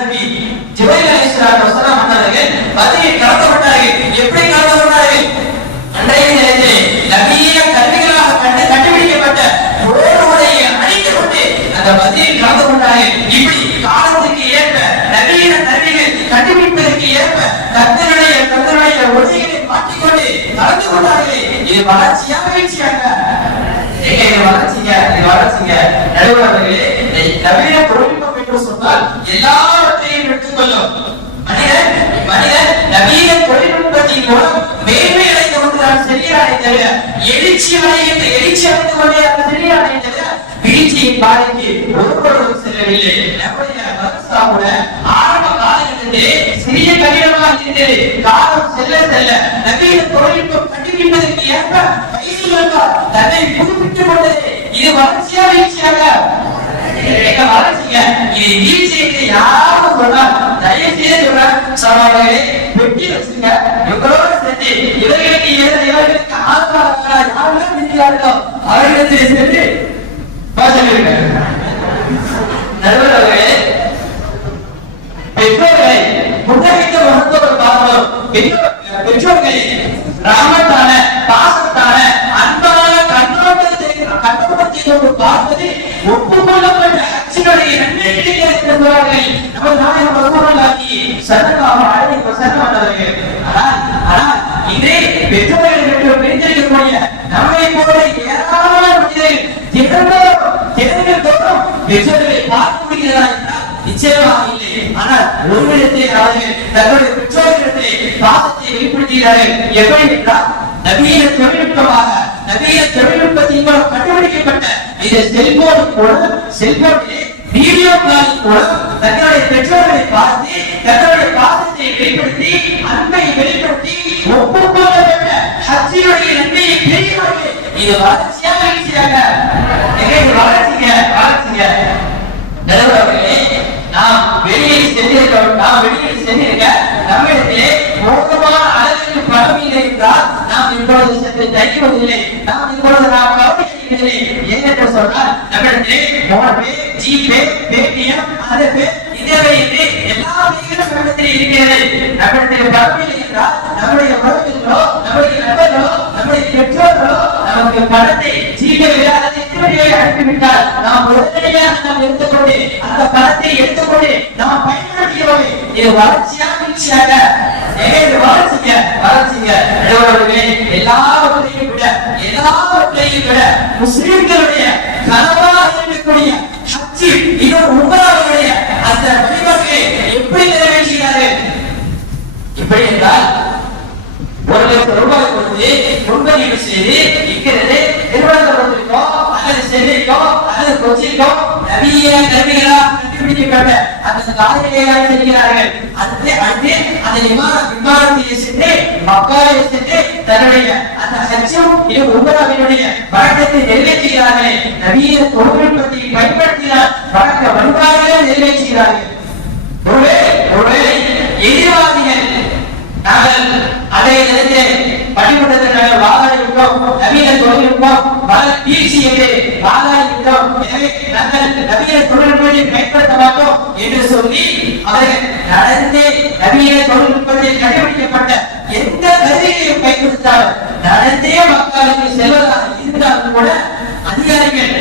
நபி ஜிப்ரீல் அலைஹிஸ்ஸலாத்து வஸலாம் அவர்கள் பதிலில் கலக்கப்பட்டார்கள். எப்படி கலக்கப்பட்டார்கள்? அன்றைய நேரத்திலே நவீன கருவிகளாக கண்டுபிடிக்கப்பட்ட போர்வலையை அணிந்து கொண்டு அந்த பதிலில் கலக்கப்பட்டார்கள். இப்படி காலத்துக்கு ஏற்ப நவீன கருவிகள் கண்டுபிடிப்பதற்கு ஏற்ப தங்களுடைய ஒளிகளை மாற்றிக்கொண்டு கலந்து கொண்டார்களே, இது வளர்ச்சியாக வீழ்ச்சியாக வளர்ச்சிங்க நடுவர்களே. நவீன தொழில்நுட்பம் என்று சொன்னால் எல்லாவற்றையும் எடுத்துக்கொள்ளும். மனிதன் நவீன தொழில்நுட்பத்தின் மூலம் மேன்மை அடைந்து கொண்டுதான் சரியானே தவிர எழுச்சி அடைந்து கொண்டே அந்த சரியானே தவிர வீழ்ச்சியின் பாதைக்கு ஒருபொழுதும் செல்லவில்லை. நம்முடைய மதரசாவுல ஆரம்ப காலகட்டத்திலே சிறிய கட்டிடமாக இருந்தது. காலம் செல்ல செல்ல நவீன தொழில்நுட்பம் கண்டுபிடிப்பதற்கு ஏற்ப தன்னை புதுப்பித்துக் கொண்டது. இது வளர்ச்சியா வீழ்ச்சியாக? வளர்ச்சிங்க. இது வீழ்ச்சி யாரும் சொன்னால் தயவு செய்து சொல்றேன் சவாலே வெட்டி வச்சுங்க. இவங்களோட சேர்த்து இவர்களுக்கு ஆதரவாக யாரெல்லாம் இருக்கிறார்களோ அவர்களிடத்திலே சென்று சொல்லிருங்க. நடுவர்களே, பெற்றோர்களை புத்தகித்த மகத்துவம் பார்க்கிறோம். பெற்றோர்களை ராமத்தான பாசத்தான அன்பான கண்ணோட்டத்தை பார்ப்பது ஒப்புக்கொள்ளப்பட்ட அச்சினுடைய நன்மைகளை இருக்கிறார்கள். நமது நாயகம் ரசூலுல்லாஹி ஸல்லல்லாஹு அலைஹி வஸல்லம் அவர்கள். ஆனால் இதே பெற்றோர்கள் என்று பெரிந்திருக்கக்கூடிய நம்மை போல ஏராளமான மனிதர்கள் தினங்கள் தோறும் பெற்றோர்களை பார்க்க முடிகிறதா என்றால் நிச்சயமாக இல்லை. ஆனால் ஒருவிடத்தை அவர்கள் தங்களுடைய பெற்றோர்களிடத்தை பாசத்தை வெளிப்படுத்துகிறார்கள். எப்படி என்றால் நவீன தொழில்நுட்பமாக நவீன தொழில்நுட்பத்தின் மூலம் கண்டுபிடிக்கப்பட்ட இந்த செல்போனிலே வீடியோ காலின் மூலம் தங்களுடைய பெற்றோர்களை பார்த்து தங்களுடைய பாசத்தை வெளிப்படுத்தி அன்பை வெளிப்படுத்தி ஒப்புக்கொள்ளப்பட்ட ஹஜ்ஜினுடைய நன்மையை பெறுகிறார்கள். இது வளர்ச்சியாக வீழ்ச்சியாக? வளர்ச்சிங்க. நடுவர்களே, நாம் வெளியில் சென்றிருக்க நம்மிடத்திலே மோசமான அளவிற்கு பணம் இல்லை என்றால் நாம் இப்பொழுது சென்று தைக்குவதில்லை. நாம் இப்பொழுது கவனிக்கவில்லை. ஏனென்று சொன்னால் நம்மிடத்திலே போன்பே, ஜிபே, பேடிஎம், அதற்கு இதே எல்லா வகைகளும் நம்மிடத்தில் இருக்கிறது. நம்மிடத்தில் பணம் இல்லை என்றால் நம்முடைய உறவுகளோ நம்முடைய நண்பர்களோ நம்முடைய பெற்றோர்களோ நமக்கு பணத்தை ஜிபே அனுப்பிவிட்டால் நாம் உடனடியாக நாம் எடுத்துக்கொண்டு அந்த பணத்தை எடுத்துக்கொண்டு நாம் பயன்படுத்துகிறோம். இது வளர்ச்சியாக வீழ்ச்சியாக? வளர்ச்சிங்க. எல்லாவற்றையும் விட முஸ்லிம்களுடைய கனவாக இருக்கக்கூடிய ஹஜ்ஜி உம்ராவுடைய அந்த வழிபாட்டை எப்படி நிறைவேற்றுகிறார்கள்? எப்படி என்றால் 1 லட்சம் ரூபாய் கொடுத்து முன்பதிவு செய்து இருக்கிறது திருவனந்தபுரத்திற்கோ அல்லது சென்னைக்கோ அல்லது கொச்சிக்கோ நவீன கருவிகளாக கண்டுபிடிக்கப்பட்ட அந்த காலையாக செல்கிறார்கள். அந்த விமானத்திலே சென்று மக்காவை சென்று தன்னுடைய அந்த ஹஜ்ஜும் உம்ராவினுடைய வழக்கத்தை நிறைவேற்றுகிறார்களே. நவீன தொழில்நுட்பத்தை பயன்படுத்தினால் வழக்க வழிபாடுகளை நிறைவேற்றுகிறார்கள். ஒருவேளை எதிர்வாதிகள் நாங்கள் அதை நினைத்து பணிபுரிந்த வாதாடிவிட்டோம், நவீன தொழில்நுட்பம் வீழ்ச்சி என்று வாதாடிவிட்டோம், எனவே நாங்கள் நவீன தொழில்நுட்பத்தை பயன்படுத்த மாட்டோம் என்று சொல்லி அவர்கள் நடந்தே நவீன தொழில்நுட்பத்தில் கண்டுபிடிக்கப்பட்ட எந்த கருவியையும் பயன்படுத்தாலும் நடந்தே மக்களுக்கு செல்வதாக இருந்தாலும் கூட அதிகாரிகள்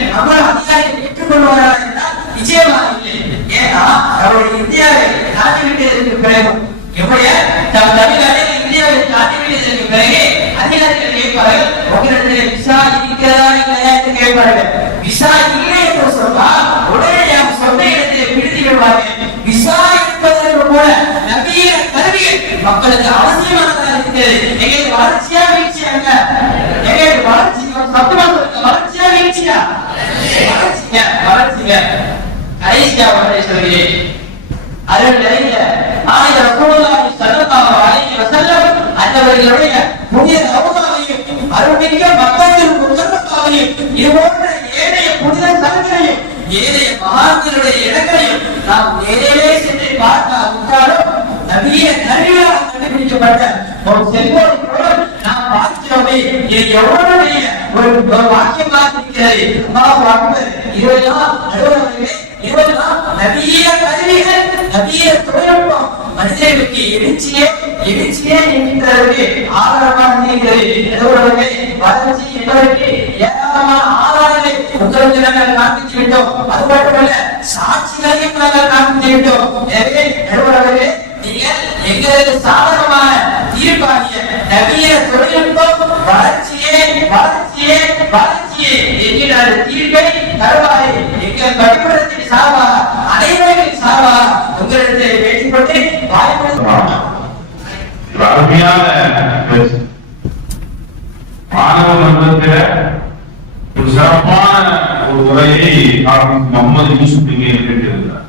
ஏற்றுக்கொள்வாரா என்றால் நிச்சயமாக இல்லை. ஏன்னா அவருடைய இந்தியாவை நாட்டிவிட்டதற்கு பிறகு நம்முடைய தமிழ்நாடு இந்தியாவில் நாட்டிவிட்டதற்கு பிறகு அதிகாரிகள் கேட்பார்கள், உங்களிடத்தில் விசா இருக்கிறதா இல்லையா என்று கேட்பார்கள். விசா இல்லை என்று சொன்னால் உடனடியாக சொந்த இடத்திலே பிடித்து விடுவார்கள். விசா இருப்பதற்கு கூட நவீன கருவிகள் மக்களுக்கு அவசியமானதாக இருக்கிறது. எங்களுக்கு வளர்ச்சியா வீழ்ச்சியாங்க? எங்களுக்கு வளர்ச்சி வளர்ச்சியா வீழ்ச்சியா? வளர்ச்சிங்க. கடைசியா ஒன்றை சொல்கிறேன். அதனுடைய நாயகம் ரசூலுல்லாஹி ஸல்லல்லாஹு அலைஹி வஸல்லம் அவர்களுடைய புனித ரவுதாவையும் அருள்மிக்க மக்களின் முகத்தையும் இதுபோன்ற ஏனைய புனித தலங்களையும் ஏனைய மகான்களுடைய இடங்களையும் நாம் நேரே சென்று பார்த்தாலும் நவீன கருவிகளால் கண்டுபிடிக்கப்பட்ட ஒரு செல்போன் மூலம் நாம் பார்க்கிறோமே, இது எவ்வளவு ஒரு வாக்கியமாக இருக்கிறது. அல்லாஹ் அக்பர். இதெல்லாம் நடுவர்களே, இதெல்லாம் நவீன கருவிகள், நவீன தொழில்நுட்பம் மனிதர்களுக்கு எழுச்சியே என்கின்றதற்கு ஆதாரமாக இருக்கிறது. வளர்ச்சி என்பதற்கு ஏராளமான ஆதாரங்களை உங்களுக்கு நாங்கள் காண்பித்து விட்டோம். அது மட்டுமல்ல, சாட்சிகளையும் நாங்கள் காண்பித்து விட்டோம். எனவே நடுவர்களே, நீங்கள் எங்களுக்கு சாதகமான தீர்ப்பாகிய நவீன தொழில்நுட்பம் வளர்ச்சியே என்கிற தீர்ப்பை தருவாய் எங்கள் வழிபடத்தின் சார்பாக அனைவரின் சார்பாக உங்களிடத்தை வேண்டிக்கொண்டு அருமையான மாணவ மன்றத்தில ஒரு சிறப்பான ஒரு உரையை முகமது யூசுப் கேட்டிருக்கிறார்.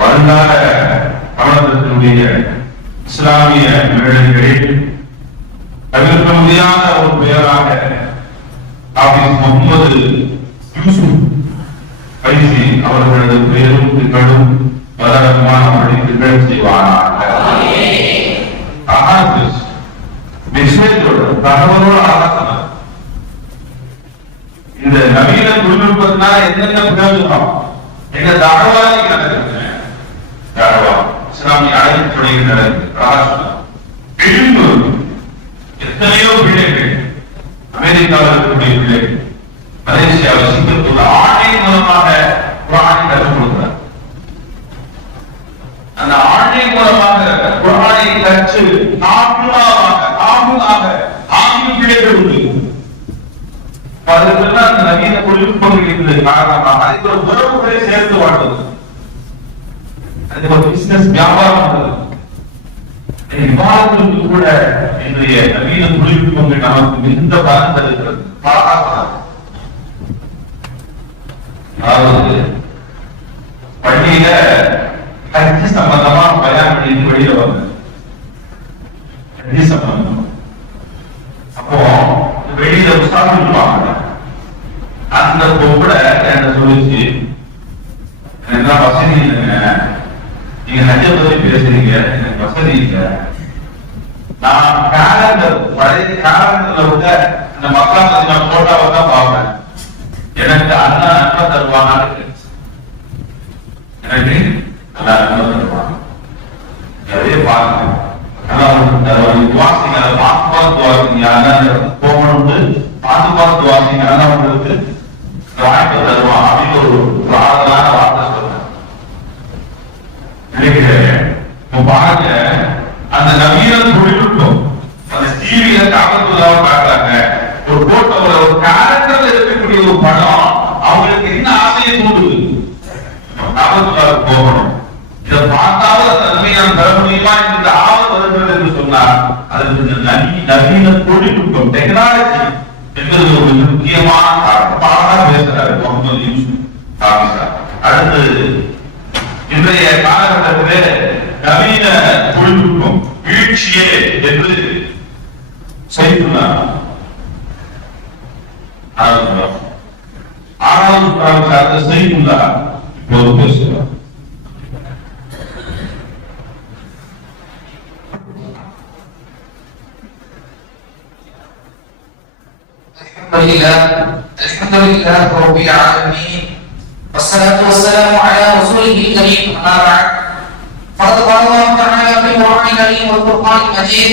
வருங்கால தமிழகத்தினுடைய இஸ்லாமிய மேடைகளில் தவிர்க்க முடியாத ஒரு பெயராக முகமது யூசுப் பைசி அவர்களது பெயரும் திகழும் பலவிதமான படிப்புகள் செய்வானாக. தகவலோடு ஆலோசனை இந்த நவீன தொழில்நுட்பத்தினால என்னென்ன பிரயோஜனம் எங்க தகவலை நடக்குது. இஸ்லாமிய அழைப்புடைய எத்தனையோ பிள்ளைகள் அமெரிக்காவில் இருக்கக்கூடிய பிள்ளைகள் மலேசியாவில் சிங்கப்பூர் ஆன்லைன் மூலமாக குர்ஆனை கற்றுக் கொடுக்கிறார். அந்த ஆன்லைன் மூலமாக குர்ஆனை கற்று ஆங்கில பிள்ளைகள் உண்டு. அதற்கெல்லாம் அந்த நவீன தொழில்நுட்பங்கள் இருந்தது காரணமாக அதுக்கு ஒரு உறவுகளை சேர்த்து வாழ்வது, அதுக்கு ஒரு பிசினஸ் வியாபாரம் பண்றது. விவாதத்திற்கு கூட இன்றைய நவீன தொழில்நுட்பங்கள் நமக்கு மிகுந்த பலன் தருகிறது. அதாவது பள்ளியில கட்சி சம்பந்தமா பயன் பண்ணிட்டு வெளியில வந்து கட்சி சம்பந்தம் அப்போ வெளியில புஸ்தகம் இருப்பாங்க. அந்த பொம்பளை என்ன சொல்லிச்சு, என்ன வசதி இல்லைங்க, நீங்க ஹஜ்ஜ பத்தி பேசுறீங்க, எனக்கு வசதி இல்லை, நான் கேலண்டர் பழைய கேலண்டர்ல விட இந்த மக்கள் மதின போட்டோவை தான் பார்ப்பேன், எனக்கு அல்லா நன்மை தருவானான்னு எனக்கு அல்லா நன்மை தருவான். நிறைய பாருங்க, வாசிங்க, அதை பார்த்து வாசிங்க, போகணும்னு பார்த்து வாசிங்க, அதெல்லாம் உங்களுக்கு வாய்ப்பு தருவான் அப்படின்னு ஒரு ஆதலான வார்த்தை சொல்றேன். பாருங்க, அந்த நவீன தொழில்நுட்பம் அந்த டிவியில காப்பத்துள்ளாம பாக்குறாங்க. ஒரு போட்டோல ஒரு கேரக்டர்ல இருக்கக்கூடிய ஒரு படம் அவங்களுக்கு என்ன ஆசையை தூண்டுது, காப்பத்துள்ளாவுக்கு போகணும், இதை பார்த்தாவது அந்த நன்மையை பெற முடியுமா என்ற ஆவல் வருகிறது என்று சொன்னார். அதற்கு நவீன தொழில்நுட்பம் டெக்னாலஜி என்பது ஒரு மிக முக்கியமான காரணமாக பேசுறாரு முகமது யூசுப் சார். அடுத்து இன்றைய காலகட்டத்திலே நவீன தொழில்நுட்பம் வீழ்ச்சியே என்று செய்துள்ளார். ஆறாவது செய்துள்ளார் இப்போது பேசுகிறார். Alhamdulillah Rabbil Alamin. Wassalatu wassalamu ala Rasulihil Karim. Amma ba'd. Faqad qala Allah Ta'ala fil Qur'anil Karim wal Furqanil Majid.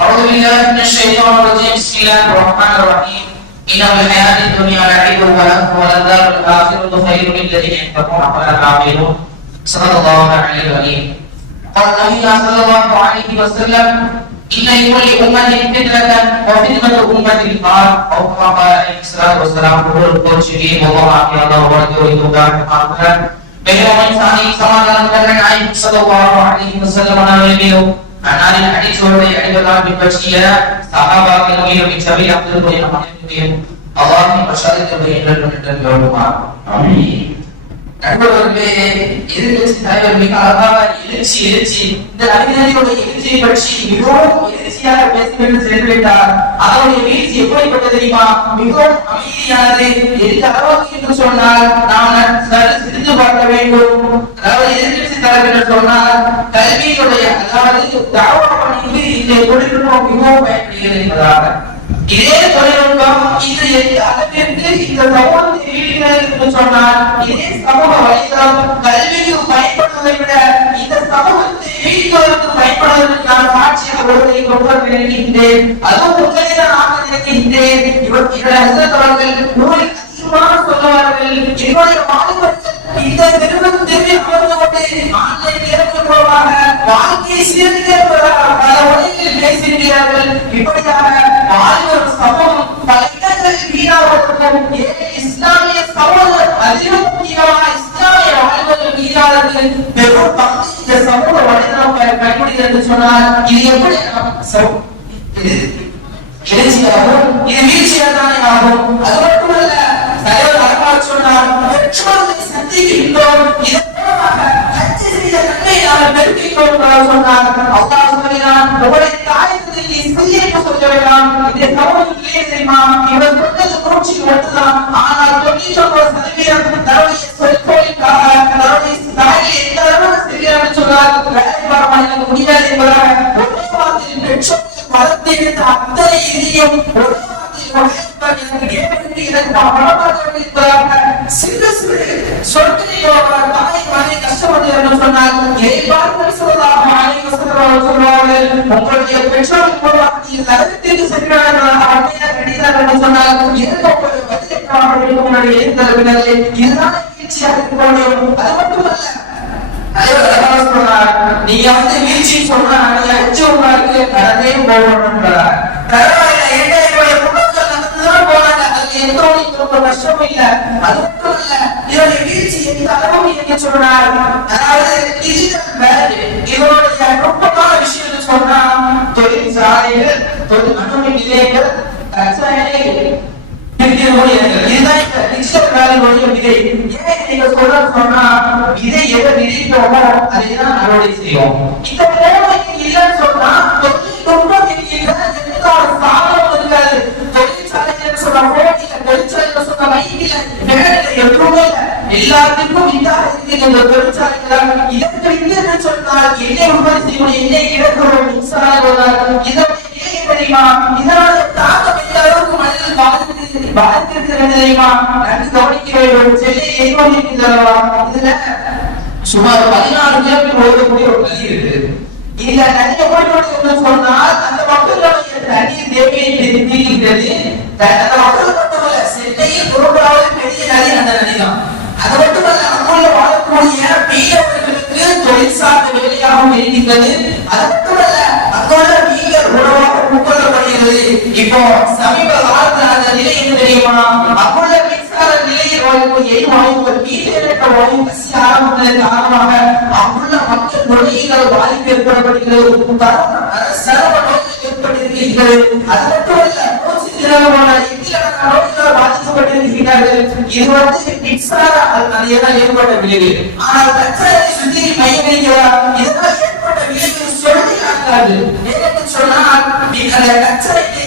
A'udzu billahi minasy syaithanir rajim. Bismillahir Rahmanir Rahim. Innal hayatid dunya la'ibun wa lahu wa lad-darul akhiratu khairun lil ladzina yattaquna wa la ta'qilun. Sallallahu alaihi wa sallam. Qala Nabi sallallahu alaihi wasallam, inna likulli ummatin fitratan wa fitnatu ummatil qar. Atau kama qala alaihi salatu wassalam, qul qulshiri wa wa'afi Allah wa rajul itu dan qala bahwa insani sama dalam keadaan Nabi sallallahu alaihi wasallam menamailu anal hadis wa ya'ibullah bi bashiyya sahabat yang bicabi Abdul Qadir Muhammad Allah bersyarikat dan berdoa. Amin. நண்பர்களே, எதிர்கட்சி தலைவர் மிக அழகாக எழுச்சி இந்த நவீனத்தினுடைய எழுச்சியை பற்றி மிகவும் எழுச்சியாக பேசுகிறது சென்றுவிட்டார். அதனுடைய வீழ்ச்சி எப்படிப்பட்ட தெரியுமா? மிகவும் அமைதியானது. எந்த அளவுக்கு என்று சொன்னால் நாம் சிரித்து பார்க்க வேண்டும். அதாவது எதிர்கட்சி தலைவர் என்று சொன்னால் கல்வியினுடைய, அதாவது தாவா பணிக்கு இந்த தொழில்நுட்பம் மிகவும் பயன்படுகிறது என்பதாக. இதே தொழில்நுட்பம் இது எந்த அளவிற்கு இந்த சமூகத்தை வீழ்கிறது என்று சொன்னால் இதே சமூக வலைதளம் கல்விக்கு பொருளை கொண்டு நினைக்கின்றேன், அதுவும் உங்களை தான் ஆக நினைக்கின்றேன். இவருடைய ஹஸ்ரத் அவர்கள் நூலில் அதிகமாக சொல்லுவார்கள், என்னுடைய வாலிபர்கள் இந்த தெருவுக்கு தெருவில் அமர்ந்து கொண்டு ஆன்லைன் இறக்கும் மூலமாக வாழ்க்கையை சீரழிப்பதாக பல உலகில் பேசுகிறார்கள். இப்படியாக வாலிபர் சமூகம் பல இடங்களில் வீணாவதற்கும் இஸ்லாமிய சமூகம் அதிலும் முக்கியமாக இஸ்லாமிய வாலிபர்கள் வீணாவதற்கு பெரும் பங்கு இந்த சமூக வலைதளம் பயன்படுகிறது என்று சொன்னால் இது எப்படி எழுச்சியாகும், இது வீழ்ச்சியாதானே ஆகும். அது மட்டுமல்ல, தலைவர் அழகாக சொன்னார், பெற்றோர்களை சந்திக்கின்றோம், இதன் மூலமாக ஹஜ் செய்த நன்மையை நாம் பெருக்கின்றோம் என்று சொன்னார். அல்லாஹ் சொல்கிறான், உங்களுடைய தாய் தந்தையை செய்ய சொல்ல வேண்டாம். இந்த சமூகம் இல்லையே தெரியுமா, இவர் சொன்னது 101 ஆனால் 99% தன்னுடைய செல்போனுக்காக தன்னுடைய தாயை எந்த அளவு செய்கிறார் சொன்னார். வேலை பார்க்க எனக்கு முடியாது என்பதாக ஒரே வார்த்தையில் பெற்றோர் மதத்தை விட்டு அத்தனை இதையும் சிறு சிறு சொற்களில் தாய் மகனை கஷ்டப்படுகிறார் சொன்னால் உங்களுடைய பெற்றோர்கள் மூலமாக நீங்கள் நரகத்திற்கு சென்றார்கள் சொன்னால் இதுதான் வீழ்ச்சியாக இருக்க முடியும். அது மட்டுமல்ல, நீங்க வந்து வீழ்ச்சி சொன்னா நீங்க அச்சு உங்களுக்கு நடந்தே போகணும்ன்றார். பரவாயில்ல, 2000 குடும்பங்கள் நடந்துதான் போறாங்க, அதுக்கு எந்த ஒரு கஷ்டமும் இல்ல. அது மட்டும் இல்ல, இதோட வீழ்ச்சி எந்த அளவு என்ன சொன்னார், அதாவது டிஜிட்டல் வேல்யூ இதோடைய நுட்பமான விஷயம் சொன்னா தொழிற்சாலைகள், தொழில் நிலையங்கள், எல்லாத்துக்கும் சுமார் 14 கிலோமீட்டர் ஓடக்கூடிய ஒரு நதி இருக்கு. இந்த நதியை போயிட்டு சொன்னால் அந்த மக்களுடைய தண்ணீர் தேவையை தீர்க்கிறது. அந்த மக்கள் மட்டுமல்ல, சென்னையில் பொருளாவது பெரிய நதி அந்த நதிதான். அது மட்டுமல்ல, அங்குள்ள வாழக்கூடிய மீனவர்களுக்கு தொழில் சார்ந்த வேலையாகவும் இருக்கின்றது. அது மட்டுமல்ல, அங்குள்ள மீன்கள் உணவாக உட்கொள்ளப்படுகிறது. இப்போ சமீப காலத்தில் அந்த நிலை என்ன தெரியுமா, அங்குள்ள மின்சார நிலையில் வாழக்கூடிய எரிவாயுக்கள் மீனேற்ற வாயு கசி ஆரம்பித்ததன் காரணமாக அங்குள்ள மக்கள் நோய்கள் பாதிப்பு ஏற்படப்படுகிறது, சரவ நோய்கள் ஏற்பட்டிருக்கிறது. அது மட்டுமல்ல, பாதிக்கப்பட்டிருக்கிறார்கள். இது வந்து மின்சார ஏற்பட்ட விளைவு. ஆனால் கச்சரை சுத்தி மையமைக்கிறார், இதனால் ஏற்பட்ட விளைவு சொல்லி காட்டாது. ஏனென்று சொன்னால் அந்த கச்சரைக்கு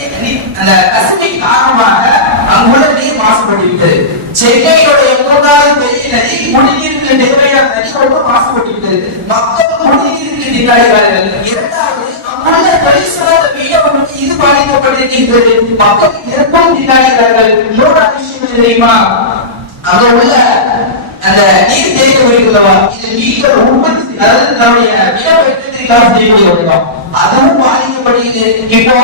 அந்த கசிவின் காரணமாக அங்குள்ள நீர் மாசுபட்டுவிட்டது. சென்னையுடைய 3வது பெரிய நதி குடிநீருக்கு தேவையான நதி ரொம்ப மாசுபட்டுவிட்டது. மக்கள் குடிநீருக்கு திண்டாடுகிறார்கள். 2வது, அங்குள்ள தொழிற்சாலை மீனவர்களுக்கு இது பாதிக்கப்பட்டிருக்கிறது. மக்கள் இதற்கும் திண்டாடுகிறார்கள். இன்னொரு விஷயம் தெரியுமா, அங்க உள்ள அந்த நீர் தேக்க வருகிறதா, இது நீர்கள் உற்பத்தி, அதாவது நம்முடைய விளைவிக்கிறதுக்காக செய்யக்கூடிய ஒன்றுதான், அதுவும் பாதிக்கப்படுகிறது. இப்போ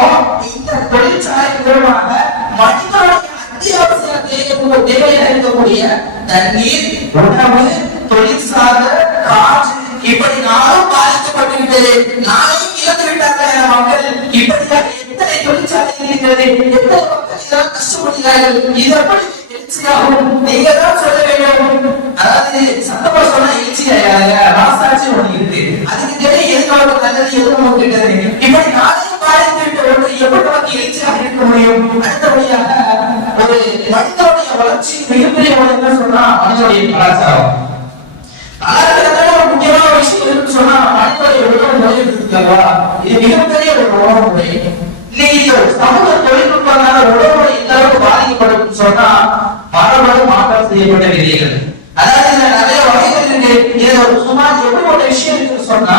இந்த தொழிற்சாலை மூலமாக மனிதனுடைய அத்தியாவசிய தேவையாக இருக்கக்கூடிய தண்ணீர், உணவு, தொழில் சார்ந்த காற்று, இப்படி நாளும் பாதிக்கப்பட்டிருக்கிறது. நாளையும் இழந்து விட்டார்கள் மக்கள். இப்படியாக எத்தனை தொழிற்சாலை இருக்கிறது, எத்தனை மக்கள் இதெல்லாம் கஷ்டப்படுகிறார்கள். இது எப்படி எழுச்சியாகும்? நீங்க தான் சொல்ல வேண்டும். அதாவது சத்தமா சொன்னா எழுச்சியாக ராசாட்சி ஒண்ணு இருக்கு, அதுக்கு தெரியும் எதுக்காக நல்லது எது நமக்கு கிட்டது. இப்படி நாளையும் பாதித்து விட்ட ஒன்று எப்படி நமக்கு எழுச்சியாக இருக்க முடியும்? அடுத்தபடியாக ஒரு மனிதனுடைய வளர்ச்சி மிகப்பெரிய ஒன்று சொன்னா மனிதனுடைய கலாச்சாரம். முக்கியமான விஷயம் இருக்கு சொன்னா மனிதனுடைய உணவு முறை இருக்குல்லவா, இது மிகப்பெரிய ஒரு உணவு முறை. இன்னைக்கு சமூக தொழில்நுட்பமான உணவு முறை இந்த அளவுக்கு பாதிக்கப்படும் சொன்னா மரபணு மாற்றம் செய்யப்பட்ட விதைகள், அதாவது நிறைய வகைகள் இருக்கு. இது ஒரு சுமார் எப்படி ஒரு விஷயம் இருக்கு சொன்னா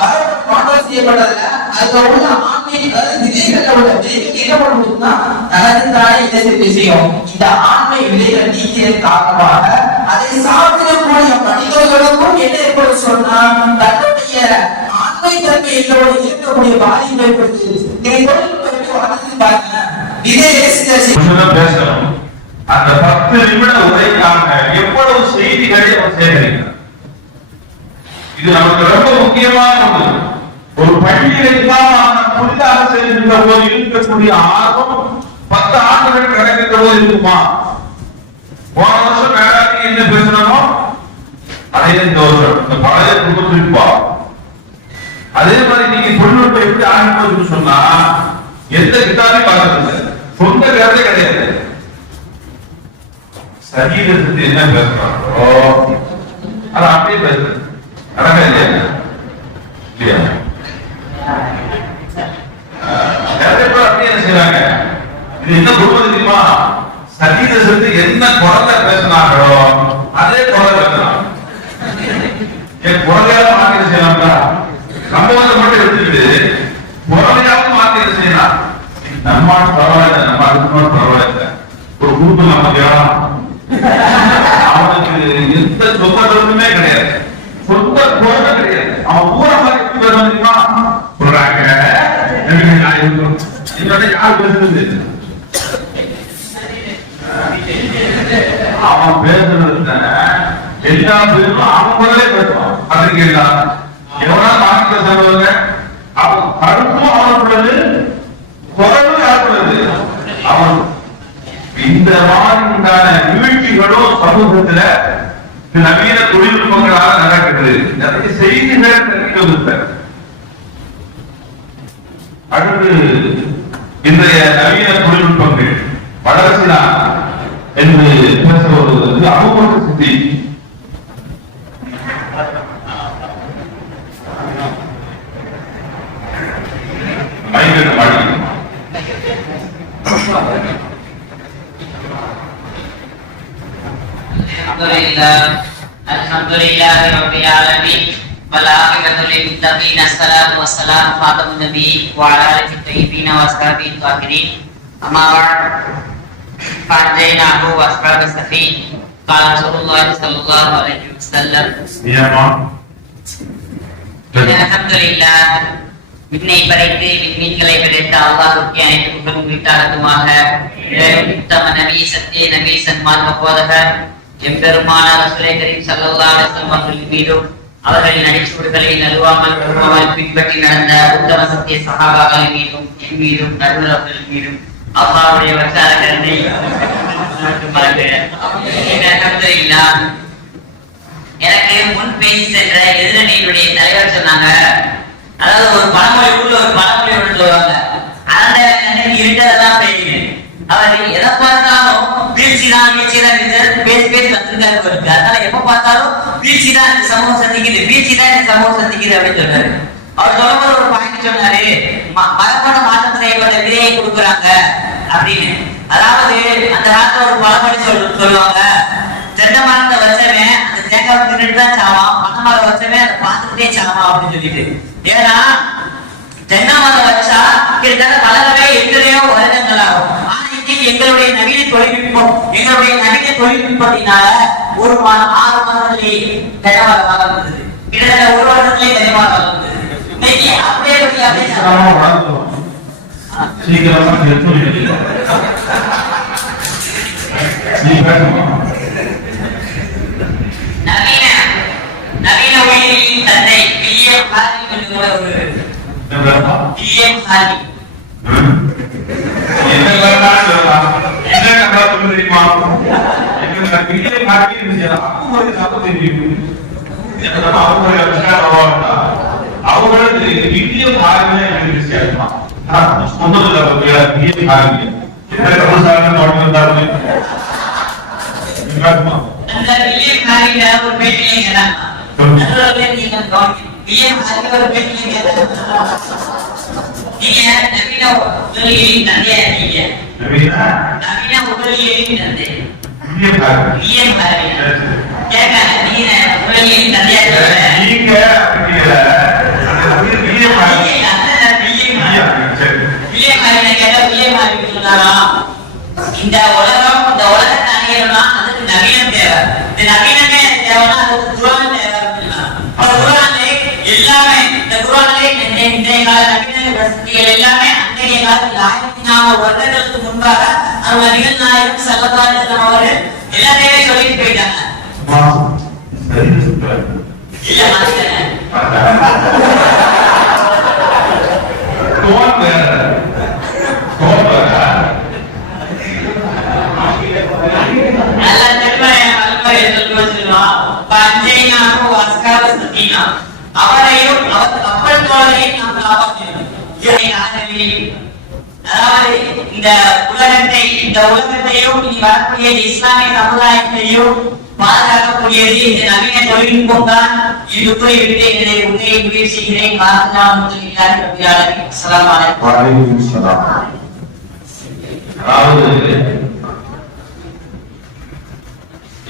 மரபணு மாற்றம் செய்யப்பட்டதுல அதுல உள்ள ஆண்மை, அதாவது விதைகள்ல உள்ள விதைகள் என்ன பண்ணுதுன்னா தனது தானே இதை செய்யும். இந்த ஆண்மை விதைகள் நீக்கியதன் காரணமாக அதை சாப்பிடக்கூடிய மனிதர்களுக்கும் என்ன ஏற்படும் சொன்னா தன்னுடைய ஆண்மை தன்மை எங்களோட இயக்கக்கூடிய பாதிப்பு ஏற்படுத்துது. நீங்க தொழில்நுட்பம் வளர்ந்து பாருங்க. இதே பேசணும். அந்த 10 நிமிட உரைக்காக எவ்வளவு செய்திகளை அவர் சேகரிக்கிறார். இது நமக்கு ரொம்ப முக்கியமான ஒன்று. ஒரு பள்ளியில புதிதாக சேர்க்கின்ற போது இருக்கக்கூடிய ஆர்வம் 10 ஆண்டுகள் கிடைக்கின்ற போது இருக்குமா? போன வருஷம் வேளாண்மை என்ன பேசணுமோ அதே இந்த வருஷம் இந்த பழைய குடும்பத்திற்பா. அதே மாதிரி நீங்க தொழில்நுட்பம் எப்படி ஆரம்பிப்பதுன்னு சொன்னா எந்த கிட்டாரையும் பார்க்கறது சொந்த கருத்தை கிடையாது. சரீரத்துக்கு என்ன பேசுறாங்களோ அது அப்படியே பேசுறது. அழகா இல்லையா? இல்லையா? நிறைய பேர் அப்படியே என்ன செய்யறாங்க? இது என்ன கொடுப்பது தெரியுமா? சரீரத்துக்கு என்ன குரலை பேசினாங்களோ அதே குரலை பேசலாம். என் குரலையாவது மாற்றி செய்யலாம்ல. சம்பவத்தை மட்டும் எடுத்துக்கிட்டு குரலையாவது மாற்றி செய்யலாம். நம்ம பரவாயில்ல, நம்ம அதுக்கு பரவாயில்ல. ஒரு குரூப் நம்ம கேட்கலாம். அவனுக்கு எந்த சொந்த கருத்துமே கிடையாது, சொந்த குரலே கிடையாது. அவன் ஊர மாதிரி எப்படி பேசணும் தெரியுமா? சொல்றாங்க யார் பேசுறது? அவன் பேசுறது எல்லா பேரும் அவன் குரலே பேசுவான். அதுக்கு எவனா மாற்றி சொல்லுவாங்க. அவன் கருத்தும் அவனுக்குள்ளது, குரலும் யாருக்குள்ளது அவன். இந்த மாதிரி உண்டான வீழ்ச்சிகளும் சமூகத்துல நவீன தொழில்நுட்பங்களால நடக்குது. நிறைய செய்திகள் தெரிவிக்க. அடுத்து இன்றைய நவீன தொழில்நுட்பங்கள் வளர்ச்சிதான் என்று பேச வருவது அனுபவ சித்தி. மைகள் மாடி Alhamdulillah rabbil alamin wal aqibatu lil muttaqin assalatu wassalamu khatamun nabiy wa ala alihi tayyibin wa ashabihi tahirin amma ba'd fa'adaynahu wa ashabihi safin qala Rasulullah sallallahu alaihi wasallam ya ma alhamdulillah விண்ணை படைத்து விண்மீன்களை படைத்த அல்லாஹ்வுக்கு அனைத்து புகழும் உரித்தாகட்டுமாக. உத்தம நபி சத்திய நபி சன்மார்க்க போதகர் எம்பெருமான ரசூலை கரீம் ஸல்லல்லாஹு அலைஹி வஸல்லம் அவர்கள் மீதும் அவர்களின் அடிச்சுவடுகளை நழுவாமல் தவறாமல் பின்பற்றி நடந்த உத்தம சத்திய சஹாபாக்கள் மீதும் என் மீதும் நடுவர்கள் மீதும் அல்லாஹ்வுடைய வச்சார கருணை அல்ஹம்துலில்லாஹ். எனக்கு முன் பேசி சென்ற எதிரணியினுடைய தலைவர் சொன்னாங்க, அதாவது ஒரு பழமொழி ஊர்ல ஒரு பழமொழி ஒன்று சொல்லுவாங்க, அந்த இருட்டதான் பேசுங்க. அவர் எதை பார்த்தாலும் வீழ்ச்சிதான் பேசி பேசி வந்திருக்காரு. அதனால எப்ப பார்த்தாலும் வீழ்ச்சிதான் இந்த சமூகம் சந்திக்குது, வீழ்ச்சிதான் இந்த சமூகம் சந்திக்குது அப்படின்னு சொன்னாரு. அவர் சொல்லும்போது ஒரு பாயிண்ட் சொன்னாரு, மரபணு மாற்றத்துல ஏற்பட்ட விதையை கொடுக்குறாங்க அப்படின்னு. அதாவது அந்த காலத்துல ஒரு பழமொழி சொல்லுவாங்க, தென்னை மரத்தை வச்சவன் அந்த தேங்காய் தின்னுட்டு தான் சாவான், பனை மரம் வச்சவன் அதை பார்த்துக்கிட்டே சாவான் அப்படின்னு சொல்லிட்டு. ஏன்னா தென்னை மரம் வச்சா கிட்டத்தட்ட வளரவே எத்தனையோ வருடங்கள் ஆகும். ஆனா இன்னைக்கு எங்களுடைய நவீன தொழில்நுட்பத்தினால ஒரு மாதம் 6 மாதத்திலேயே தென்னை மரம் வளர்ந்தது, கிட்டத்தட்ட ஒரு வருடத்திலேயே தென்னை மரம் வளர்ந்தது. இன்னைக்கு அப்படியே நவீன உயிரியின் தந்தை வில்லியம் ஹாரி என்கிற ஒரு வில்லியம் ஹாரி அந்த வில்லியம் ஹாரி ஒரு பேட்டியை கேட்டாங்க. வில்லியம் ஹாரி ஒரு பேட்டியை கேட்டாங்க, நீங்க நவீன உடலியலின் தந்தையா இருக்கீங்க, நவீன உடலியலின் தந்தை வில்லியம் ஹாரி கேட்க, நீங்க உடலியலின் தந்தையா இந்த உலகத்தை அணியணும்னா அதுக்கு நவீனம் தேவை. இந்த நவீனமே தேவைன்னா அதுக்கு குர்ஆன் தேவை. குர்ஆன்ல எல்லாமே, இந்த குர்ஆன்ல வசதிகள் எல்லாமே அன்றைய காலத்தில் 1400 வருடங்களுக்கு முன்பாக அவங்க நபிகள் நாயகம் ஸல்லல்லாஹு அலைஹி வஸல்லம் அவர்கள் எல்லாத்தையுமே சொல்லிட்டு போயிட்டாங்க. இல்ல மாஸ்டர் நல்லா திருமணம் வல்முறை சொல்லி வச்சிருக்கோம். பஞ்சைனாக வஸ்கார சத்தினா அவரையும் அவர் கப்பல் தோழரையும் நாம் காப்பாற்றினோம். அதாவது இந்த உலகத்தையும் இனி வரக்கூடிய இஸ்லாமிய சமுதாயத்தையும் பாதுகாக்கக்கூடியது இந்த நவீன தொழில்நுட்பம் தான். இது போய்விட்டு என்னுடைய உண்மையை முயற்சிக்கிறேன்.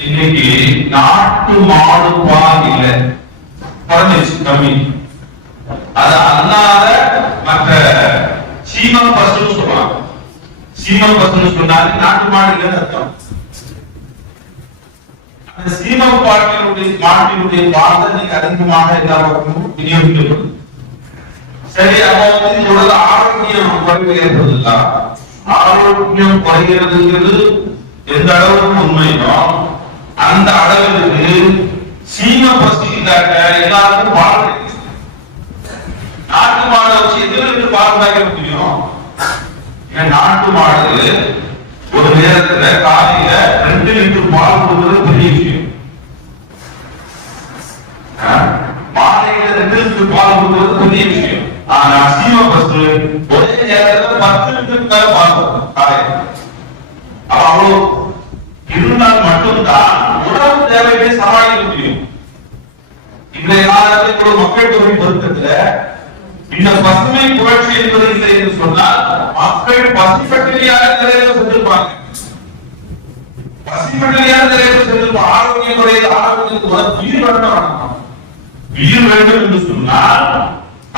இன்னைக்கு நாட்டு மாடு பால் இல்லை, குறைஞ்சிருச்சு, கம்மி. அது அல்லாத மற்ற சீம பசுன்னு சொல்லுவாங்க. சீம பசுன்னு சொன்னாலே நாட்டு மாடு இல்லைன்னு அர்த்தம். அந்த சீம மாட்டினுடைய பால் நீங்க அதிகமாக எல்லா பக்கமும் விநியோகிக்கணும். சரி, அப்ப இதோட ஆரோக்கியம் குறைவு ஏற்படுதுல்ல, ஆரோக்கியம் குறைகிறதுங்கிறது எந்த அளவுக்கு உண்மையோ அந்த அளவுக்கு சீம பசு இல்லாட்ட எல்லாருக்கும் பால் கிடைக்கும். நாட்டு மாடை வச்சு எதிர்த்து பால் காய்க்க முடியும். நாட்டு மாடு ஒரு நேரத்துல காலையில 2 லிட்டர் பால் கொடுக்கிறது பெரிய விஷயம். மாலையில 2 லிட்டர் பால் கொடுக்கிறது பெரிய விஷயம். ஆனா சீம பசு ஒரே நேரத்துல 10 லிட்டருக்கு மேல பால் கொடுக்கும் காலையில. அப்ப அவ்வளவு இருந்தால் மட்டும்தான் உணவு தேவையை சமாளிக்க முடியும். இன்றைய காலத்தில் மக்கள் தொகை பெருக்கத்துல இந்த பசுமை புரட்சி என்பது இல்லை என்று சொன்னால் மக்கள் பசிப்பட்டினியாக நிறைய சென்றிருப்பாங்க. பசிப்பட்டினியாக நிறைய சென்றிருப்பாங்க. ஆரோக்கியம் குறைய ஆரோக்கியத்துக்கு உயிர் வேண்டும். உயிர் வேண்டும் என்று சொன்னால்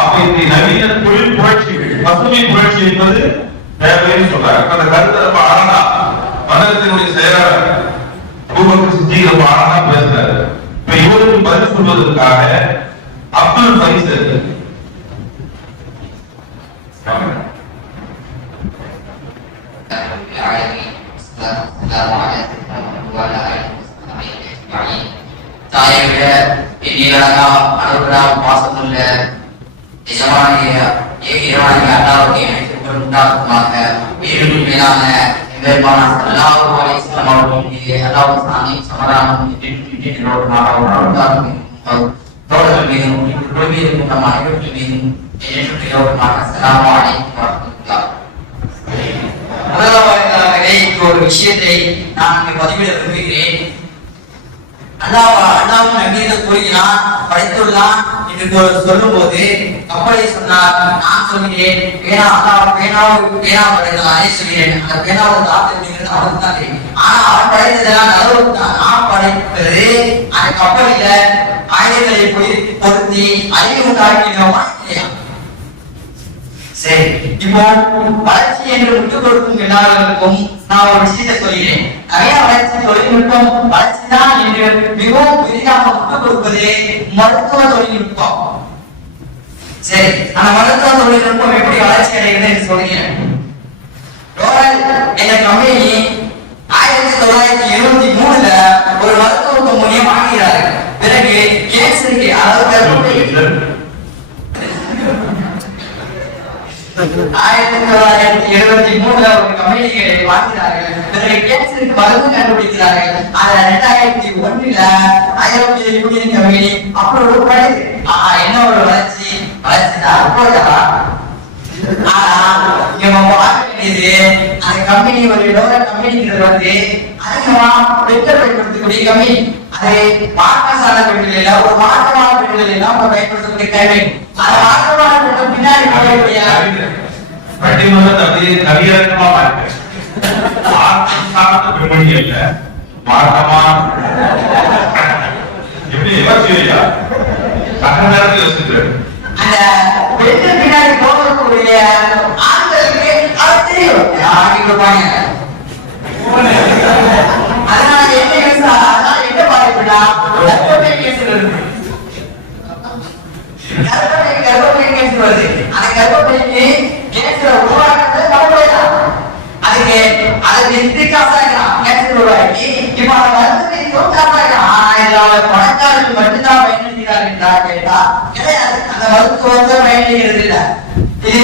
அப்ப இந்த நவீன தொழில் புரட்சி பசுமை புரட்சி என்பது தேவைன்னு சொல்றாங்க. அந்த கருத்தை ரொம்ப அழகா மன்னகத்தினுடைய செயலாளர் அபூபக்கர் சித்திக் ரொம்ப அழகா பேசுறாரு. இப்ப இவருக்கு பதில் சொல்வதற்காக அப்துல் ஃபைசல் தாயக எண்ணிலடங்கா அளவுடா பாசமுள்ள எஜமானிய இறைவனாகிய அல்லாஹ்வுக்கு இணைப்புகள் உண்டாக்குமாக. மேலும் மேலான எம்பெருமான் ஸல்லல்லாஹு அலைஹி வஸல்லம் அவர்களுக்கு அல்லாஹ் சாந்தி சமாதானம் தோழர்கள் மீதும் குழுவியருக்கும் நம் அனைவர்கள் மீதும் அஸ்ஸலாமு அலைக்கும் வரஹ்மத்துல்லாஹ். முதலாவதாகவே ஒரு விஷயத்தை நான் இங்கு பதிவிட விரும்புகிறேன். அல்லாஹ் நபியை கூறுகிறான், படைத்துள்ளான் என்று சொல்லும் போது கப்பலை சொன்னார். நான் சொல்கிறேன் பேனா படைத்தலானே சொல்கிறேன். அந்த பேனாவோட தாக்கல் அவனுக்கு தான் தெரியும். ஆனா அவன் படைத்ததெல்லாம் நல்லது தான். நான் படைத்தது அந்த கப்பலில ஆயுதங்களை பொருத்தி அறிவு உண்டாக்கினோமா இல்லையா? சரி, இப்போ வளர்ச்சி என்று முற்றுக் கொடுக்கும் எல்லாருக்கும் நான் ஒரு விஷயத்தை சொல்கிறேன். நிறைய வளர்ச்சி தொழில்நுட்பம் வளர்ச்சி தான் என்று மிகவும் பெரிதாக முற்றுக் கொடுப்பது மருத்துவ தொழில்நுட்பம். சரி, அந்த மருத்துவ தொழில்நுட்பம் எப்படி வளர்ச்சி அடைகிறது என்று சொல்கிறேன். ரோரல் என்ற கம்பெனி 1973 ஒரு மருத்துவ கம்பெனியை வாங்குகிறார்கள். பிறகு கேன்சருக்கு அதாவது 1973 ஒரு கம்பெனிகளை வாங்கினார்கள். பிறகு கேன்சருக்கு மருந்து கண்டுபிடிக்கிறார்கள். அதை 2001 ஐரோப்பிய யூனியன் கம்பெனி அப்ரூவ் பண்ணுது. என்ன ஒரு வளர்ச்சி தான் அப்போதா. ஆனா இவங்க பார்க்க வேண்டியது அந்த கம்பெனி ஒரு கம்பெனிங்கிறது வந்து அதிகமா பெட்ரோல் பயன்படுத்தக்கூடிய கம்பெனி. அதை மாற்றசால பெட்ரோல் இல்ல, ஒரு மாற்றமான பெட்ரோல் எல்லாம் பயன்படுத்தக்கூடிய கம்பெனி. அந்த மாற்றமான பெட்ரோல் பின்னாடி போகக்கூடிய பட்டிமன்றம் அப்படியே கவியரங்கமா இருக்கு. பெண்மணி இல்ல, மாற்றமா எப்படி யோசிச்சியா? சக நேரத்தில் யோசிக்கிறாரு. அந்த பெண்கள் பின்னாடி போகக்கூடிய ஆண்களுக்கு அது தெரியும். யாருப்பாங்க அதனால என்ன கேஸ், அதனால என்ன பாதிப்புனா கர்ப்பப்பை கேஸ் இருக்கு. கர்ப்பப்பை கேஸ் எடுத்து வருது. அந்த கர்ப்பப்பைக்கு கேன்சரை உருவாக்குறது கர்ப்பப்பைதான். அதுக்கு அதை நிறுத்தி காசாக்கலாம் கேன்சர் உருவாக்கி இப்ப அந்த மருத்துவம் காசாக்கலாம். ஆனா இதுல பணக்காரர்கள் மட்டும்தான் பயன்படுத்துகிறார்கள் என்றா கேட்டா கிடையாது. அந்த மருத்துவத்தை பயன்படுகிறது இல்லை. இது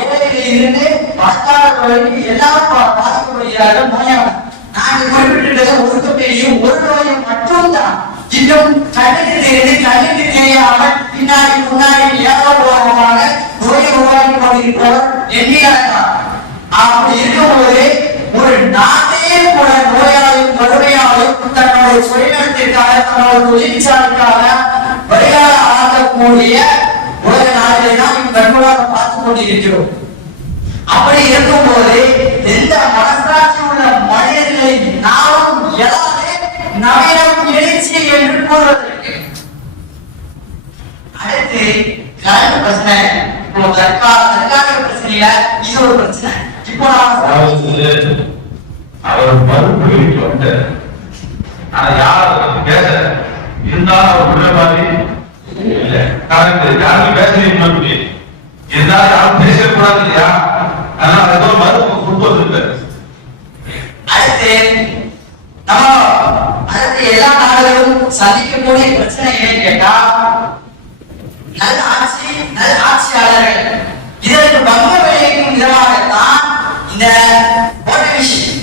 ஏழைகளில் இருந்து பணக்காரர்கள் வரைக்கும் எல்லாரும் பாதிக்கப்படுகிறார்கள் நோயாளர். நாங்கள் குறிப்பிட்டுள்ளது ஒதுக்கப்படியும் ஒரு நோயை மட்டும்தான். இன்னும் கண்ணுக்கு தெரிந்து கண்ணுக்கு தெரியாமல் பின்னாடி முன்னாடி ஏகபோகமாக நோயை உருவாக்கி கொண்டிருப்பவர் எண்ணியாளர். அப்படி இருக்கும்போது ஒரு நாட்டையே கூட நோயாளியும் வறுமையாலும் தன்னுடைய சுயநலத்திற்காக தன்னுடைய தொழிற்சாலைக்காக வழிகால ஆகக்கூடிய உலக நாடுகளை தான் கண்கூடாக பார்த்துக் கொண்டிருக்கிறோம். அப்படி இருக்கும்போது எந்த மனசாட்சி உள்ள மனிதர்களை நாமும் எல்லாமே நவீனம் எழுச்சி என்று கூறுவதற்கு அடுத்து கரண்ட் பிரச்சனை. இப்போ தற்காலிக பிரச்சனையில இது ஒரு பிரச்சனை. இப்போ அவர் மறுப்பு வெளியிட்டு வந்து ஆனா யாரும் பேச இருந்தாலும் அவர் உள்ள மாதிரி இல்ல காரணம் யாரும் பேசுறீங்க இருந்தாலும் யாரும் பேசக்கூடாது இல்லையா? அதனால ஏதோ மறுப்பு கொண்டு வந்திருக்காரு. அடுத்து நம்ம அடுத்து எல்லா நாடுகளும் சந்திக்கக்கூடிய பிரச்சனை என்னன்னு கேட்டா நல்ல ஆட்சி நல்ல ஆட்சியாளர்கள். இதற்கு பங்கு விளைவிக்கும் விதமாகத்தான் இந்த ஓட்டு மிஷின்.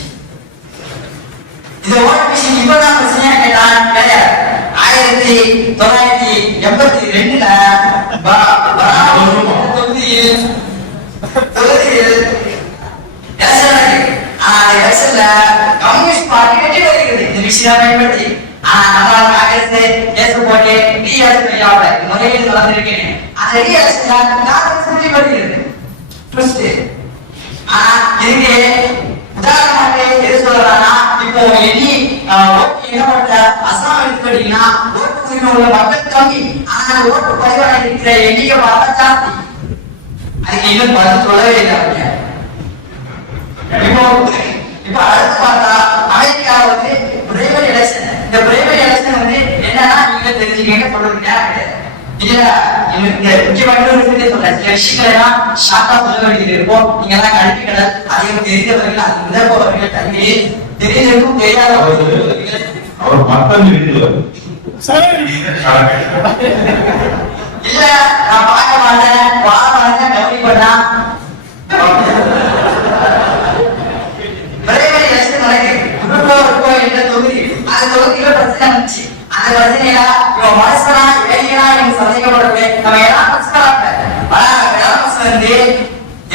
இந்த ஓட்டு மிஷின் இப்பதான் பிரச்சனையா கேட்டா கிடையாது. 1982ல கம்யூனிஸ்ட் பார்ட்டி வெற்றி பெறுகிறது இந்த விஷயம் பயன்படுத்தி. ஆனா நம்ம காங்கிரஸ் கேஸ் போட்டு டிஎஸ் முறையில் வந்திருக்கேன். அந்த டிஎஸ் காங்கிரஸ் வெற்றி பெறுகிறது. ஆனா இதுக்கு உதாரணமாக எது சொல்றாங்கன்னா இப்போ எண்ணி ஓட்டு எண்ணப்பட்ட அசாம் எடுத்துக்கிட்டீங்கன்னா ஓட்டு உரிமை உள்ள மக்கள் கம்மி. ஆனா ஓட்டு பதிவாக இருக்கிற எண்ணிக்கை பார்த்தா ஜாஸ்தி. அதுக்கு இன்னும் பதில் சொல்லவே இல்லை. இப்போ அடுத்து பார்த்தா அமெரிக்கா வந்து பிரைமரி எலெக்ஷன். இந்த பிரைமரி எலெக்ஷன் வந்து என்னன்னா நீங்க தெரிஞ்சுக்கங்க சொல்றீங்க. இதுல முக்கியமான ஒரு விஷயத்தை சொல்றேன். சில விஷயங்கள் எல்லாம் ஷார்ட்டா சொல்ல வேண்டியது இருக்கும். நீங்க எல்லாம் கல்விகள் அதிகம் தெரிந்தவர்கள் அது முதல்வர்கள் தண்ணி தெரிந்தவர்களும் தெரியாதவர்கள் அவர் மக்கள் இல்ல நான் பார்க்க மாட்டேன் வாழ மாட்டேன் கவனிப்படா. பிரைமரி எலெக்ஷன் நடக்குது என்ற தொகுதி. அந்த தொகுதியில பிரச்சனை இருந்துச்சு. அந்த பிரச்சனையில இவன் மனுஷனா ஏழையா எனக்கு சந்தேகப்படவே நம்ம எல்லாம் பிரச்சனை வந்து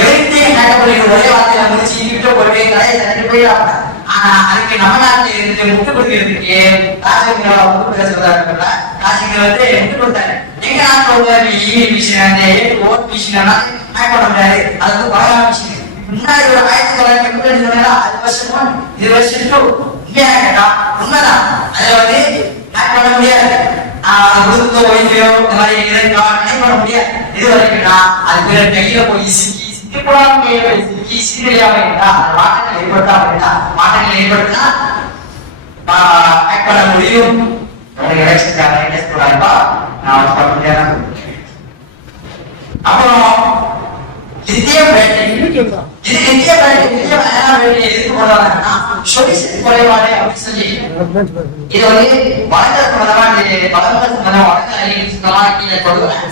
எவ்ரிதிங் ஹேண்டபிள் ஒரே வார்த்தையில முடிச்சு கிட்ட போட்டு கடையை தட்டி போயிடாம. ஆனா அதுக்கு நம்ம நாட்டில் இருந்து முட்டு கொடுக்கிறதுக்கு ராஜகிரியாவை முட்டு பேசுறதா இருக்கல. ராஜகிரி வந்து முட்டு கொடுத்தாரு. எங்க நாட்டில் உள்ள இவி மிஷின் ஓட் மிஷின் ஹேக் பண்ண முடியாது. அது வந்து பழகா மிஷின். முன்னாடி ஒரு 1932 அது வருஷம் 1 இது வருஷம் 2 உண்மையா கேட்டா உண்மைதான். அதுல வந்து ஹேக் பண்ண முடியாது. குடும்பத்தோ ஒய்ஃபையோ இந்த மாதிரி இருக்கா ஹேக் பண்ண முடியாது. இது வரைக்கும்னா அது பேர் கையில போய் சிக்கி போடாம கையில போய் சிக்கி சீரியலாக இருந்தா அந்த மாற்றங்கள் ஏற்படுத்தினா ஹேக் பண்ண முடியும். அப்புறம் லித்தியம் பேட்டரி எதுக்கு போடுவாங்கன்னா சொலிசிட்டி குறைபாடு அப்படின்னு சொல்லி இது வந்து வளர்ந்த சம்பந்தமா வளர்ந்த சம்பந்தம் வளர்ந்த அறிவிச்சுமா கீழே கொடுக்குறேன்.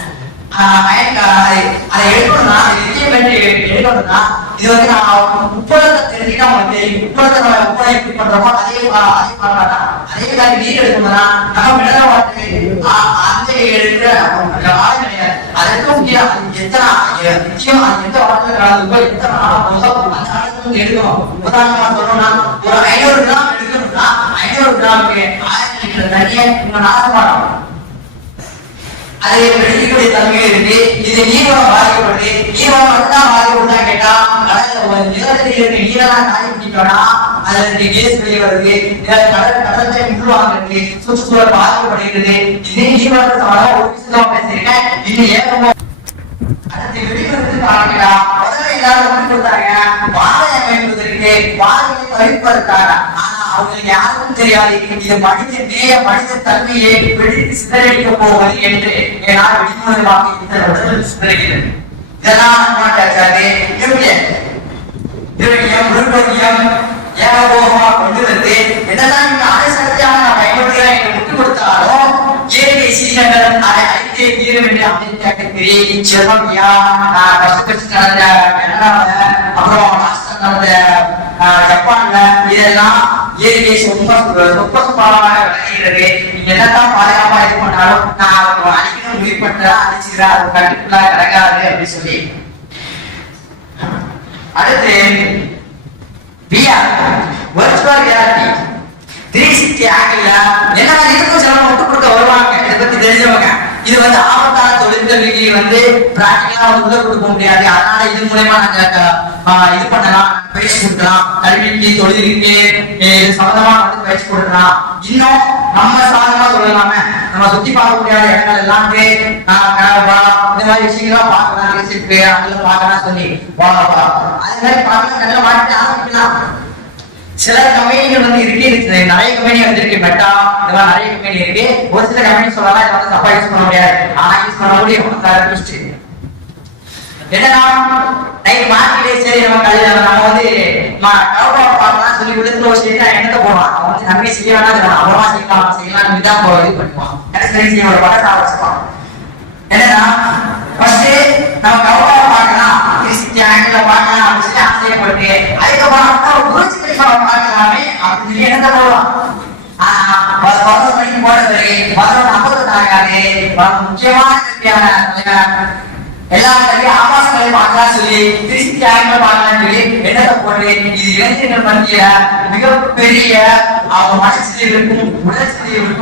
அதை எடுக்கணும்னா லித்தியம் பேட்டரி எடுக்கணும்னா இது வந்து நான் உட்புறத்தை தெரிஞ்சுக்கிட்டா உங்களுக்கு தெரியும். உட்புறத்தை நம்ம உட்புறம் எப்படி பண்றோமோ அதே பண்ணலாம்னா அதே மாதிரி நீர் எடுக்கணும்னா நம்ம மினரல் வாட்டர் அந்த எடுக்கிற ஆள் கிடையாது. அதற்கு முக்கியம் எத்தனை முக்கியம் எந்த வாட்டர் கலந்துக்கோ எத்தனை போதோ அந்த காலத்துல எடுக்கணும். உதாரணமா சொல்லணும்னா ஒரு 500 கிராம் எடுக்கணும்னா 500 கிராமுக்கு 1000 லிட்டர் தண்ணியை நம்ம நாசமாடும். அது வெடிக்கக்கூடிய தன்மை இருக்கு. இது நீர்வளம் பாதிக்கப்படுது. நீர்வளம் மட்டும்தான் பாதிக்கப்படுதா கேட்டா நிலத்தடி இருக்க நீரெல்லாம் காலி பண்ணிட்டோம்னா அதுல இருக்கு கேஸ் வெளியே வருது. கடற்கரை உள்வாங்கிறது சுற்றுச்சூழல் பாதிக்கப்படுகிறது. இதே நீர்வளத்தை சம்பந்தமா ஒரு விஷயம் பேசியிருக்கேன். இன்னும் ஏகமோ அடுத்து வெளிவரத்துக்கு ஆரம்பிக்கா முதல்ல எல்லாரும் பண்ணி கொடுத்தாங்க வாழை அமைப்பதற்கு வாழையை தவிர்ப்பதற்காக. ஆனா அவங்களுக்கு யாருக்கும் தெரியாது இது மனித தன்மையை வெடித்து சிதறடிக்க போவது என்று. இவைகளால் விழிப்புணர்வாக இருக்கிறது. இதெல்லாம் மாட்டாச்சாரு யூரியம் குளுட்டோனியம் ஏகபோகமா கொண்டு வந்து என்னதான் இந்த அரசாங்கத்தியாக நான் பயன்படுத்துகிறேன் என்று முட்டு கொடுத்தாலும் இயற்கை சீசங்கள் அதை அழித்தே தீர வேண்டிய அமைதி செர்னோபியா கஷ்டப்பட்டு நடந்த கனடால அப்புறம் நடந்த ஜப்பான்ல இதெல்லாம் இயற்கை ரொம்ப சுமாராக விளைகிறது. நீங்க என்னதான் பாதுகாப்பா இது பண்ணாலும் நான் அழிக்கணும் முடிவு பண்றா அழிச்சுக்கிறா அது கண்டிப்பா கிடைக்காது அப்படின்னு சொல்லி அடுத்து virtual reality 360 ஆங்கிள் என்னன்னா இதுக்கும் சில மட்டும் கொடுக்க வருவாங்க. இதை பத்தி தெரிஞ்சவங்க இது வந்து ஆபத்தான தொழிற்கல்விக்கு வந்து பிராக்டிகலா உதவி கொடுக்க முடியாது. அதனால இது மூலமா நாங்க இது பண்ணலாம், பயிற்சி கொடுக்கலாம். கல்விக்கு தொழிலுக்கு இது சம்பந்தமா வந்து பயிற்சி கொடுக்கலாம். இன்னும் நம்ம சாதனமா சொல்லலாமே நம்ம சுத்தி பார்க்க முடியாத இடங்கள் எல்லாமே இந்த மாதிரி விஷயங்கள்லாம் பார்க்கலாம். ரெசிபி அதெல்லாம் பார்க்கலாம் சொல்லி அது மாதிரி பார்க்கலாம் நல்லா மாற்றி ஆரம்பிக்கலாம். சில கம்பெனிகள் வந்து இருக்கு, நிறைய கம்பெனி வந்து இருக்கு, மெட்டா இந்த மாதிரி நிறைய கம்பெனி இருக்கு. ஒரு சில கம்பெனி சொல்லலாம் இதை வந்து தப்பா யூஸ் பண்ண முடியாது, ஆனா யூஸ் பண்ண முடியும். என்னன்னா நைட் மார்க்கெட்டே சரி நம்ம வந்து பார்க்கலாம் சொல்லி விழுந்து ஒரு செய்தி என்னத்தை போடுவான் அவன் வந்து நம்பி செய்ய வேணாம் அப்புறமா செய்யலாம் இதான் இது பண்ணுவான். எனக்கு ஒரு படத்தை வச்சுப்பான். என்னன்னா ஃபர்ஸ்ட் நம்ம கவர்வா பார்க்கலாம், 360 ஆங்கிள் பார்க்கலாம் அப்படின்னு சொல்லி ஆசைப்பட்டு அதுக்கப்புறம் பார்க்கலாமே அப்படின்னு என்னத்தை போடுவான். எல்லாத்தையும் ஆபாசங்களை பார்க்கலாம் சொல்லி 360 ஆங்கிள் பார்க்கலாம் சொல்லி என்னத்தை போட்டு இது இளைஞர்கள் மத்திய மிகப்பெரிய அவங்க மனசிலிருக்கும் உடற்சிலிருக்கும்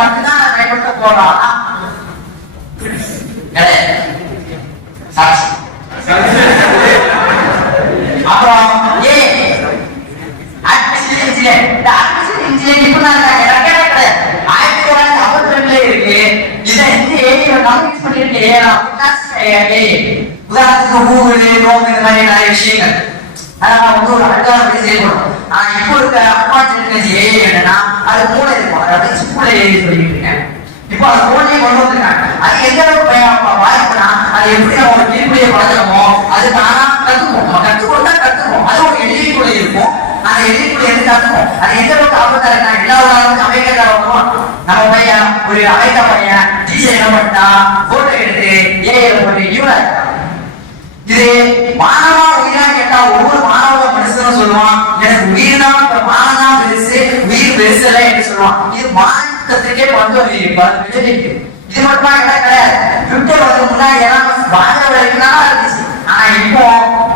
மட்டும்தான் பயன்படுத்த போறோம். அப்புறம் உதாரணத்துக்கு கூகுள் க்ரோம் இந்த மாதிரி நிறைய விஷயங்கள் அதெல்லாம் வந்து ஒரு அழகான செயல்படும். ஆனா இப்போ இருக்க அட்வான்ஸ் டெக்னாலஜி ஏஐ என்னன்னா அது மூளை இருக்கும், அதாவது சிப்புல ஏஐ சொல்லிட்டு இருக்கேன். இப்போ அது மூளையே கொண்டு வந்திருக்காங்க. அது எந்த அளவுக்கு வாய்ப்புனா அது எப்படி நம்ம கீழ்படிய பழகிறோமோ அது தானா கத்துக்கும். நம்ம கற்றுக் கொடுத்தா கத்துக்கும். அது ஒரு எல்லைக்குள்ள இருக்கும். அந்த எல்லைக்குள்ள எது கத்துக்கும் அது எந்த அளவுக்கு ஆபத்தா இருக்கா எல்லா உலகத்துக்கும் அமெரிக்கா நம்ம பையன் ஒரு அமெரிக்கா பையன் டிஜே என்ன பண்ணிட்டா போட்டோ எடுத்து ஏஐ போட்டு இவரா இது மானவா உயிரா கேட்டா ஒவ்வொரு மாணவ மனுஷனும் சொல்லுவான் எனக்கு உயிர் தான் மானதான் பெருசு உயிர் பெருசு இல்லை என்று சொல்லுவான். இது மாநிலத்திற்கே இது மட்டுமா கிடையாது. ட்விட்டர் வந்து முன்னாடி வாங்க வரைக்கும் இருந்துச்சு. ஆனா இப்போ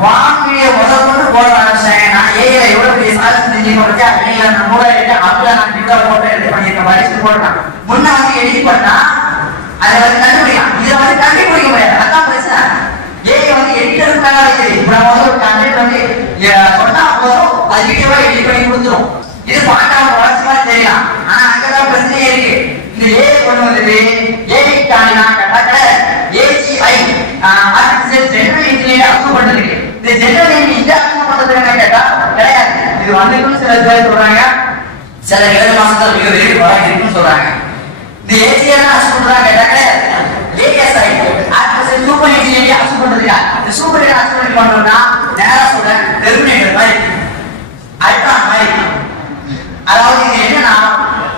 வாங்கிய முதல் போட ஆரம்பிச்சேன். நான் ஏஐ எவ்வளவு பெரிய சாதனை செஞ்சு கொடுத்தா வெளியில நான் மூளை எடுத்து அப்பல நான் ட்விட்டர் போட்டோ எடுத்து பண்ணிருக்க வயசு போடுறேன். முன்ன வந்து எடிட் பண்ணா அதை வந்து கண்டுபிடிக்கலாம். இதை வந்து கண்டுபிடிக்க முடியாது. அதான் பிரச்சனை. ஏஐ வந்து எடிட்டருக்காக இருக்குது. இப்ப நம்ம வந்து ஒரு கண்டென்ட் வந்து சொன்னா போதும் அது வீடியோவா எடிட் பண்ணி கொடுத்துரும். இது பார்க்க வளர்ச்சி மாதிரி தெரியலாம். ஆனா அங்கதான் பிரச்சனையே இருக்கு. இந்த ஏஐ கொண்டு வந்தது ஏஐ தாண்டினா கேட்டா AgI artificial general intelligence approve பண்ணிருக்கு. இந்த ஜெனரல் இன்டெலிஜென்ஸ் அப்ரூவ் பண்றது என்ன கேட்டா கிடையாது. இது வந்துன்னு சில பேர் சொல்றாங்க, சில 7 மாசத்துல மிக விரைவில் வர இருக்குன்னு சொல்றாங்க. இந்த ஏஜிஐ அப்ரூவ் பண்றாங்க கேட்டா கிடையாது. ASI artificial super intelligence approve பண்றது யார்? இந்த சூப்பர் இன்டெலிஜென்ஸ் அப்ரூவ் பண்ணனும்னா நேரா சொல்ற டெர்மினேட்டர் மாதிரி அல்ட்ரான் மாதிரி. அதாவது இது என்னன்னா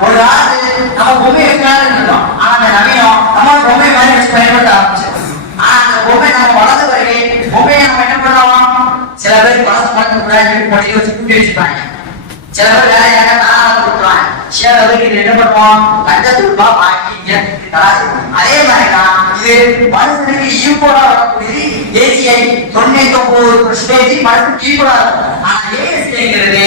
ஒரு காலத்து நம்ம பொம்மை வைக்கலாம்னு இருந்தோம். ஆனா அந்த நவீனம் நம்ம பொம்மை மாதிரி வச்சு பயன்படுத்த ஆரம்பிச்சோம். ஆனா அந்த பொம்மை நம்ம வளர்ந்த பிறகு பொம்மையை நம்ம என்ன பண்ணுவோம், சில பேர் வளர்த்து முன்னாடி வச்சு கூட்டி வச்சுப்பாங்க. சில பேர் வேற யாராவது தாராளமா கொடுத்துருவாங்க. சில பேருக்கு இது என்ன பண்ணுவோம் லஞ்சத்துருபா வாங்கி அதே மாதிரிதான் இது மனுஷனுக்கு ஈக்குவலா வரக்கூடியது ஏஜிஐ 99% மனுஷனுக்கு ஈக்குவலா இருக்கும். ஆனா ஏஎஸ்ஐங்கிறது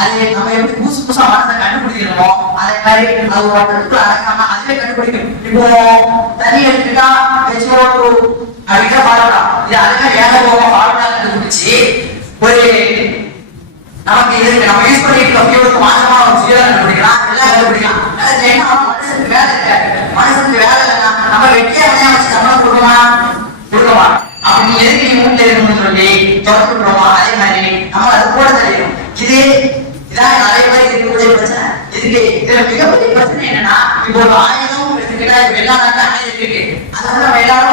அது நம்ம எப்படி புதுசா மனசை கண்டுபிடிக்கணுமோ அதே மாதிரி அது ஒரு இடத்துல அடங்காம அதுவே கண்டுபிடிக்கும். இப்போ தண்ணி எடுத்துட்டா H2O2 அப்படின்னா ஃபார்முலா இது அதுக்கு ஏகபோக ஃபார்முலா கண்டுபிடிச்சு ஒரு நமக்கு இதுக்கு நம்ம யூஸ் பண்ணிட்டு ஃபியூலுக்கு மாற்றமான ஒரு ஃபியூலை கண்டுபிடிக்கலாம், எல்லாம் கண்டுபிடிக்கலாம். அதுல என்ன மனுஷனுக்கு வேலை இருக்காது. மனுஷனுக்கு வேலை இல்லைன்னா நம்ம வெட்டியா வச்சு சம்பளம் கொடுக்கமா அப்படி நீ எதுக்கு நீ வீட்டுல இருக்கணும்னு சொல்லி தொடர்பு விடுறோமா, அதே மாதிரி நம்ம அது கூட தெரியும். இதான் நிறைய பேர் இருக்கக்கூடிய பிரச்சனை. இதுல மிகப்பெரிய பிரச்சனை என்னன்னா, இப்போ ஒரு ஆயுதம் எடுத்துக்கிட்டா இப்ப எல்லா நாட்டும் ஆயுதம் இருக்கு. அதனால நம்ம எல்லாரும்